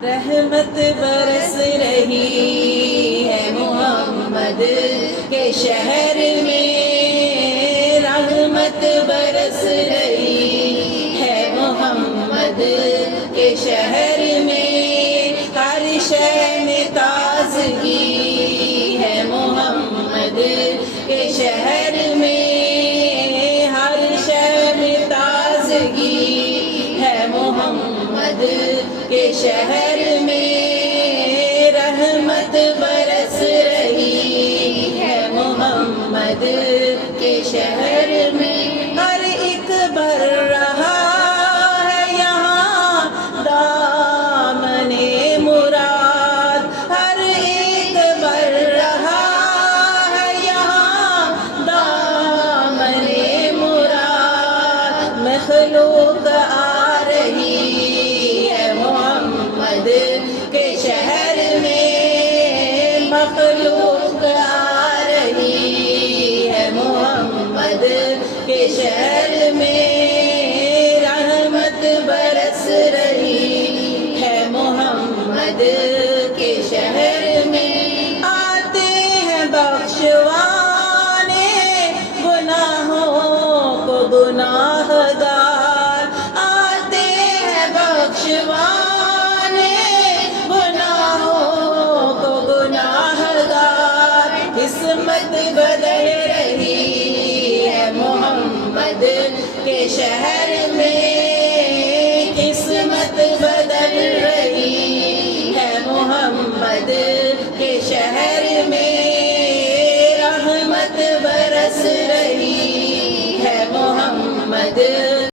رحمت برس رہی ہے محمد کے شہر میں، رحمت برس رہی ہے محمد کے شہر میں، ہر شے میں تازگی ہے محمد کے شہر میں، ہر شے میں تازگی ہے محمد کے شہر میں، رحمت برس رہی ہے محمد کے شہر میں، ہر ایک بر رہا ہے یہاں دامن مراد، ہر ایک بر رہا ہے یہاں دامن مراد، مخلوق آ رہی کے شہر میں، مخلوق آ رہی ہے محمد کے شہر میں، رحمت برس رہی ہے محمد کے شہر میں، آتے ہیں بخشوانے گناہوں کو گناہ گار، آتے ہیں بخشوانے